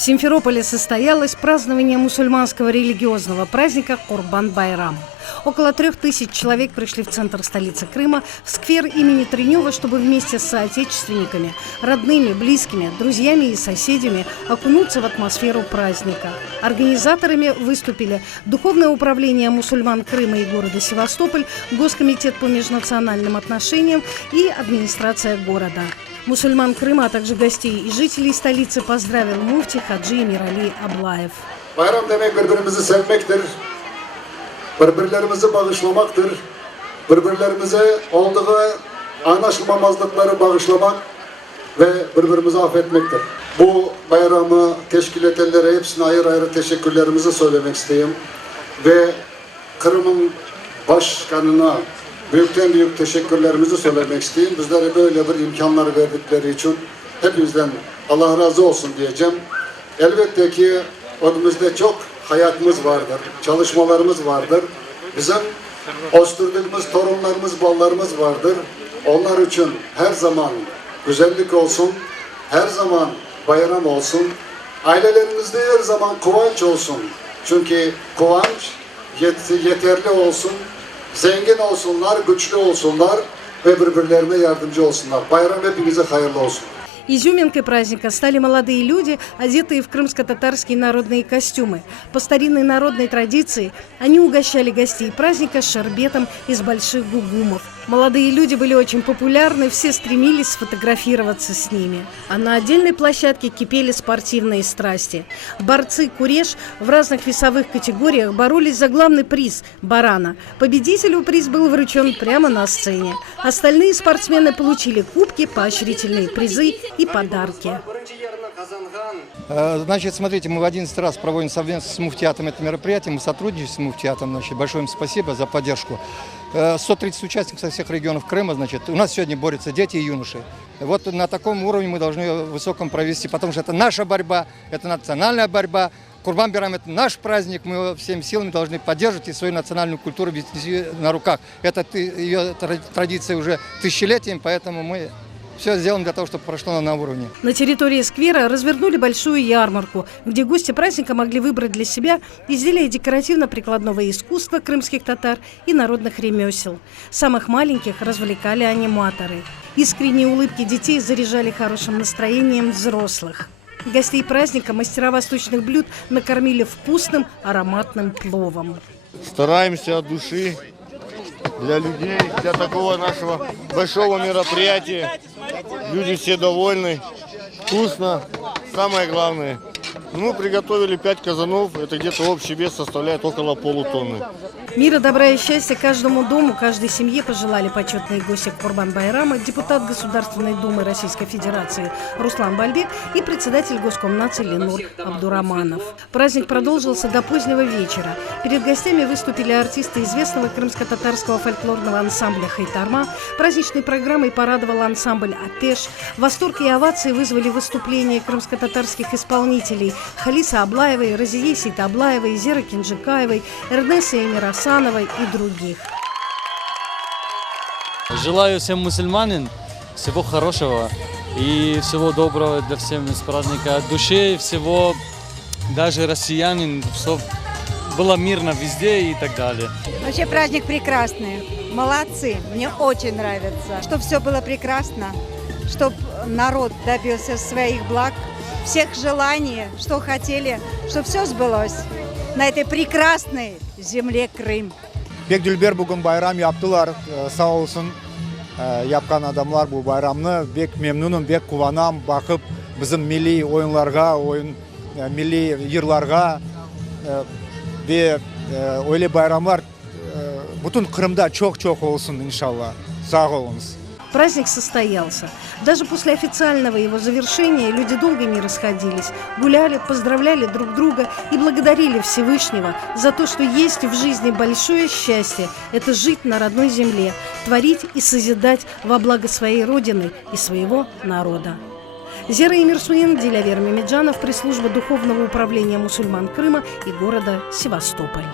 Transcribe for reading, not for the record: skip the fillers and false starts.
В Симферополе состоялось празднование мусульманского религиозного праздника Курбан-Байрам. Около 3000 человек пришли в центр столицы Крыма, в сквер имени Тренева, чтобы вместе с соотечественниками, родными, близкими, друзьями и соседями окунуться в атмосферу праздника. Организаторами выступили Духовное управление мусульман Крыма и города Севастополь, Госкомитет по межнациональным отношениям и администрация города. Мусульман Крыма, а также гостей и жителей столицы поздравил муфти Хаджи Эмирали Аблаев. Bayram demek birbirimizi sevmektir, birbirlerimizi bağışlamaktır, birbirlerimize olduğu anlaşılmamazlıkları bağışlamak ve birbirimizi affetmektir. Bu bayramı teşkil edenlere hepsine ayrı ayrı teşekkürlerimizi söylemek isteyeyim ve Kırım'ın başkanına büyükten büyük teşekkürlerimizi söylemek isteyeyim. Bizlere böyle bir imkanları verdikleri için hepinizden Allah razı olsun diyeceğim. Elbette ki önümüzde çok hayatımız vardır, çalışmalarımız vardır. Bizim oluşturduğumuz torunlarımız, ballarımız vardır. Onlar için her zaman güzellik olsun, her zaman bayram olsun. Ailelerimizde her zaman kıvanç olsun. Çünkü kıvanç yeterli olsun. Zengin olsunlar, güçlü olsunlar ve birbirlerine yardımcı olsunlar. Bayram hepinize hayırlı olsun. Изюминкой праздника стали молодые люди, одетые в крымско-татарские народные костюмы. По старинной народной традиции они угощали гостей праздника шербетом из больших гугумов. Молодые люди были очень популярны, все стремились сфотографироваться с ними. А на отдельной площадке кипели спортивные страсти. Борцы куреш в разных весовых категориях боролись за главный приз – барана. Победителю приз был вручен прямо на сцене. Остальные спортсмены получили кубки, поощрительные призы и подарки. Значит, смотрите, мы в 11 раз проводим совместно с муфтиатом это мероприятие, мы сотрудничаем с муфтиатом, значит, большое им спасибо за поддержку. 130 участников со всех регионов Крыма, значит, у нас сегодня борются дети и юноши. Вот на таком уровне мы должны ее высоком провести, потому что это наша борьба, это национальная борьба. Курбан-Байрам – это наш праздник, мы его всеми силами должны поддерживать и свою национальную культуру вести на руках. Это ее традиция уже тысячелетиями, поэтому мы все сделаем для того, чтобы прошло на уровне. На территории сквера развернули большую ярмарку, где гости праздника могли выбрать для себя изделия декоративно-прикладного искусства крымских татар и народных ремесел. Самых маленьких развлекали аниматоры. Искренние улыбки детей заряжали хорошим настроением взрослых. Гостей праздника мастера восточных блюд накормили вкусным ароматным пловом. Стараемся от души для людей, для такого нашего большого мероприятия. Люди все довольны, вкусно, самое главное. Мы приготовили 5 казанов, это где-то общий вес составляет около полутонны. Мира, добра и счастья каждому дому, каждой семье пожелали почетные гости Курбан-Байрама, депутат Государственной Думы Российской Федерации Руслан Бальбек и председатель Госкомнации Ленур Абдураманов. Праздник продолжился до позднего вечера. Перед гостями выступили артисты известного крымско-татарского фольклорного ансамбля «Хайтарма». Праздничной программой порадовал ансамбль «Атеш». Восторг и овации вызвали выступления крымско-татарских исполнителей Халиса Аблаевой, Разии Сейтаблаевой, Зеры Кинжикаевой, Эрнесы Эмирасановой и других. Желаю всем мусульманам всего хорошего и всего доброго для всем с праздника от души, всего даже россиянин, чтобы было мирно везде и так далее. Вообще праздник прекрасный, молодцы, мне очень нравится, чтобы все было прекрасно, чтобы народ добился своих благ, всех желаний, что хотели, чтобы все сбылось на этой прекрасной земле Крым. Бек Дюльбер бүгін байрам яптылар, сау olsun. Япқан адамлар бұл байрамны бек мемнунum, бек куванам, бақып bizim milli oyunlarga, milli yırlarga ve öyle bayramlar bütün Kırım'da çok olsun inşallah. Sağ olunuz. Праздник состоялся. Даже после официального его завершения люди долго не расходились, гуляли, поздравляли друг друга и благодарили Всевышнего за то, что есть в жизни большое счастье – это жить на родной земле, творить и созидать во благо своей родины и своего народа. Зера Эмирсуин, Дилявер Мемеджанов, пресс-служба Духовного управления мусульман Крыма и города Севастополь.